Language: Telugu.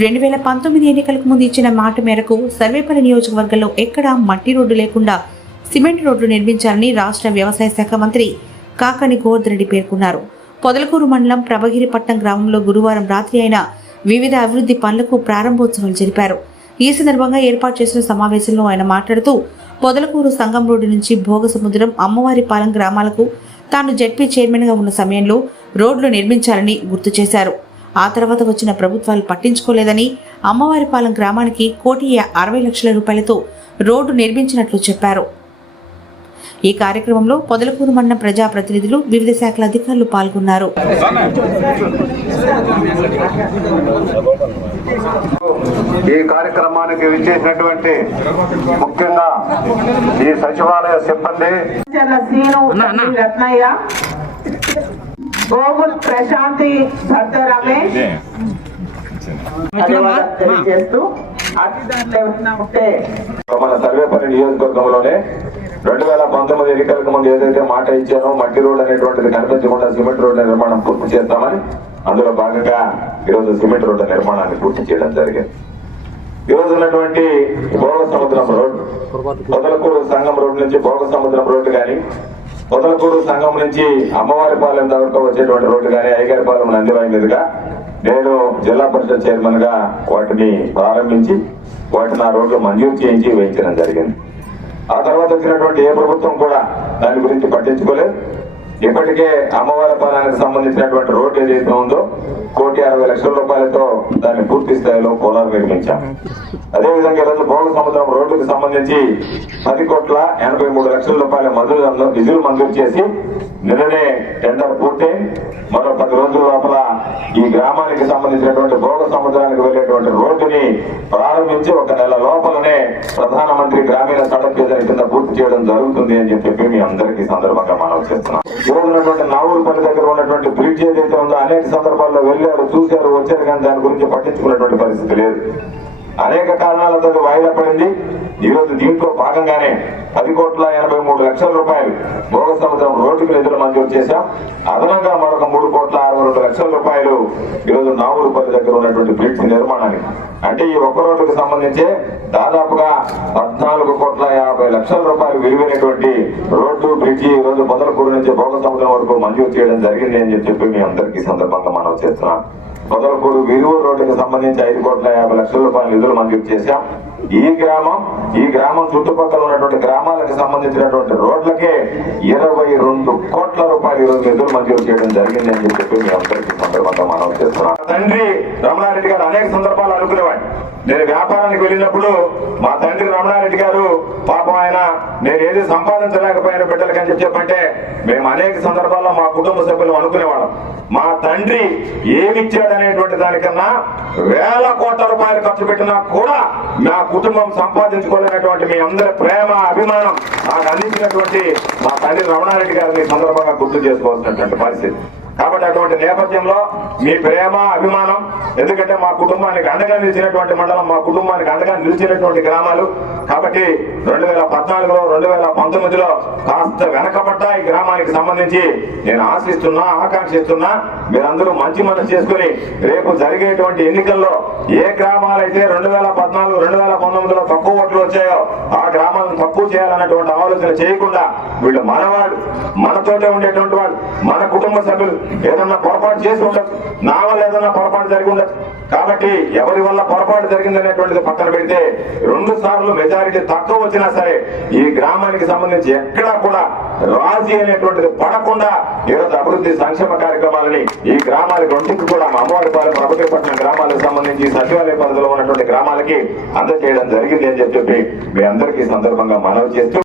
రెండు వేల పంతొమ్మిది ఎన్నికలకు ముందు ఇచ్చిన మాట మేరకు సర్వేపల్లి నియోజకవర్గంలో ఎక్కడా మట్టి రోడ్డు లేకుండా సిమెంట్ రోడ్లు నిర్మించాలని రాష్ట్ర వ్యవసాయ శాఖ మంత్రి కాకని గోవర్ధరెడ్డి పేర్కొన్నారు. పొదలకూరు మండలం ప్రభగిరిపట్నం గ్రామంలో గురువారం రాత్రి అయిన వివిధ అభివృద్ధి పనులకు ప్రారంభోత్సవం జరిపారు. ఈ సందర్భంగా ఏర్పాటు చేసిన సమావేశంలో ఆయన మాట్లాడుతూ పొదలకూరు సంగం రోడ్డు నుంచి భోగసముద్రం అమ్మవారిపాలెం గ్రామాలకు తాను జడ్పీ చైర్మన్గా ఉన్న సమయంలో రోడ్లు నిర్మించాలని గుర్తు చేశారు. ఆ తర్వాత వచ్చిన ప్రభుత్వాలు పట్టించుకోలేదని అమ్మవారిపాలెం గ్రామానికి కోటి అరవై లక్షల రూపాయలతో రోడ్డు నిర్మించినట్లు చెప్పారు. ఈ కార్యక్రమంలో పొదలకూరు మండలం ప్రజాప్రతినిధులు వివిధ శాఖల అధికారులు పాల్గొన్నారు. ఈ కార్యక్రమానికి విచ్చేసినటువంటి ముఖ్యంగా ఈ సచివాలయ సిబ్బంది రత్నయ్య గోగుల్ ప్రశాంతి భర్త రమేష్. తెలియజేస్తూ మన సర్వేపల్లి నియోజకవర్గంలోనే రెండు వేల పంతొమ్మిది ఎన్నికలకు ముందు ఏదైతే మాట ఇచ్చానో మట్టి రోడ్ అనేటువంటిది కనిపించకుండా సిమెంట్ రోడ్ల నిర్మాణం పూర్తి చేస్తామని అందులో భాగంగా ఈరోజు సిమెంట్ రోడ్ల నిర్మాణాన్ని పూర్తి చేయడం జరిగింది. ఈ రోజు ఉన్నటువంటి భోగ సముద్రం రోడ్ పొదలకూరు సంగం రోడ్ నుంచి భోగ సముద్రం రోడ్డు కానీ పొదలకూరు సంఘం నుంచి అమ్మవారిపాలెం దాకా వచ్చేటువంటి రోడ్డు కానీ అయ్యగారిపాలెం నందివాయి మీదుగా నేను జిల్లా పరిషత్ చైర్మన్గా వాటిని ప్రారంభించి వాటిని ఆ రోడ్లు మంజూరు చేయించి వేయించడం జరిగింది. ఆ తర్వాత వచ్చినటువంటి ఏ ప్రభుత్వం కూడా దాని గురించి పట్టించుకోలేదు. ఇప్పటికే అమ్మవారి పాలనకు సంబంధించినటువంటి రోడ్డు ఏదైతే ఉందో కోటి అరవై లక్షల రూపాయలతో దాన్ని పూర్తి స్థాయిలో పోలాలు నిర్మించాం. అదేవిధంగా ఈరోజు భోగ సముద్రం రోడ్డుకు సంబంధించి పది కోట్ల ఎనభై మూడు లక్షల రూపాయల మంజూరు నిధులు మంజూరు చేసి నిన్ననే టెండర్ పూర్తయి మరో పది రోజుల లోపల ఈ గ్రామానికి సంబంధించినటువంటి భోగ సముద్రానికి వెళ్ళేటువంటి రోడ్డుని ప్రారంభించి ఒక నెల లోపలనే ప్రధానమంత్రి గ్రామీణ సడక్ యోజన కింద పూర్తి చేయడం జరుగుతుంది అని చెప్పి మీ అందరికీ సందర్భంగా మనం చేస్తున్నాం. ఈ రోజు ఉన్నటువంటి నావూరుపల్లి దగ్గర ఉన్నటువంటి బ్రిడ్జ్ ఏదైతే ఉందో అనేక సందర్భాల్లో వెళ్ళారు చూశారు వచ్చారు కానీ దాని గురించి పట్టించుకున్నటువంటి పరిస్థితి లేదు. అనేక కారణాలతో వాయిదా పడింది. ఈరోజు దీంట్లో భాగంగానే పది కోట్ల ఎనభై మూడు లక్షల రూపాయలు భోగ సంవత్సరం రోడ్డుకు నిధులు మంజూరు చేశాం. అదనంగా మరొక మూడు కోట్ల అరవై రెండు లక్షల రూపాయలు ఈరోజు రోజు పది దగ్గర ఉన్నటువంటి బ్రిడ్జ్ నిర్మాణానికి. అంటే ఈ ఒక్క రోడ్డుకు సంబంధించి దాదాపుగా పద్నాలుగు కోట్ల యాభై లక్షల రూపాయలు విలువైనటువంటి రోడ్డు బ్రిడ్జి ఈ రోజు మొదలకూరు నుంచి భోగ సముద్రం వరకు మంజూరు చేయడం జరిగింది అని చెప్పి మీ అందరికీ ఈ సందర్భంగా మనం చేస్తున్నాం మొదలకూరు విరువూరు రోడ్డుకి సంబంధించి ఐదు కోట్ల యాభై లక్షల రూపాయల నిధులు మంజూరు చేశాం. ఈ గ్రామం ఈ గ్రామం చుట్టుపక్కల ఉన్నటువంటి గ్రామాలకు సంబంధించినటువంటి రోడ్లకే ఇరవై రెండు కోట్ల రూపాయలు ఈరోజు నిధులు మంజూరు చేయడం జరిగింది అని చెప్పి మీ అందరికీ సందర్భంగా మనం చేస్తున్నాం తండ్రి రమణారెడ్డి గారు అనేక సందర్భాలు అనుకునేవాడు. నేను వ్యాపారానికి వెళ్ళినప్పుడు మా తండ్రి రమణారెడ్డి గారు పాపం నేను ఏది సంపాదించలేకపోయాను బిడ్డలకి అని చెప్పి చెప్పంటే మేము అనేక సందర్భాల్లో మా కుటుంబ సభ్యులు అనుకునేవాళ్ళం. మా తండ్రి ఏమిచ్చాడనేటువంటి దానికన్నా వేల కోట్ల రూపాయలు ఖర్చు పెట్టినా కూడా మా కుటుంబం సంపాదించుకోలేనటువంటి మీ అందరి ప్రేమ అభిమానం నాకు అందించినటువంటి మా తండ్రి రమణారెడ్డి గారిని సందర్భంగా గుర్తు చేసుకోవాల్సినటువంటి పరిస్థితి. కాబట్టి అటువంటి నేపథ్యంలో మీ ప్రేమ అభిమానం ఎందుకంటే మా కుటుంబానికి అండగా నిలిచినటువంటి మండలం మా కుటుంబానికి అండగా నిలిచినటువంటి గ్రామాలు. కాబట్టి రెండు వేల పద్నాలుగులో రెండు వేల పంతొమ్మిదిలో కాస్త వెనకబడ్డ ఈ గ్రామానికి సంబంధించి నేను ఆశిస్తున్నా ఆకాంక్షిస్తున్నా మీరందరూ మంచి మనసు చేసుకుని రేపు జరిగేటువంటి ఎన్నికల్లో ఏ గ్రామాలైతే రెండు వేల పద్నాలుగు రెండు వేల పంతొమ్మిదిలో తక్కువ ఓట్లు వచ్చాయో ఆ గ్రామాలను తక్కువ చేయాలన్నటువంటి ఆలోచన చేయకుండా వీళ్ళు మనవాళ్ళు మనతోటే ఉండేటువంటి వాళ్ళు మన కుటుంబ సభ్యులు ఏదన్నా పొరపాటు చేసి ఉండొచ్చు. నా వల్ల ఏదన్నా పొరపాటు జరిగి ఉండొచ్చు. కాబట్టి ఎవరి వల్ల పొరపాటు జరిగిందనేటువంటిది పక్కన పెడితే రెండు సార్లు మెజారిటీ తక్కువ వచ్చినా సరే ఈ గ్రామానికి సంబంధించి ఎక్కడా కూడా రాజీ అనేటువంటిది పడకుండా ఈరోజు అభివృద్ధి సంక్షేమ కార్యక్రమాలని ఈ గ్రామాలకు రెండింటికి కూడా మా అమ్మవారిపాలెం ప్రభుత్వపట్నం గ్రామాలకు సంబంధించి సచివాలయ పరిధిలో ఉన్నటువంటి గ్రామాలకి అందజేయడం జరిగింది అని చెప్పి మీ అందరికీ సందర్భంగా మనవి చేస్తూ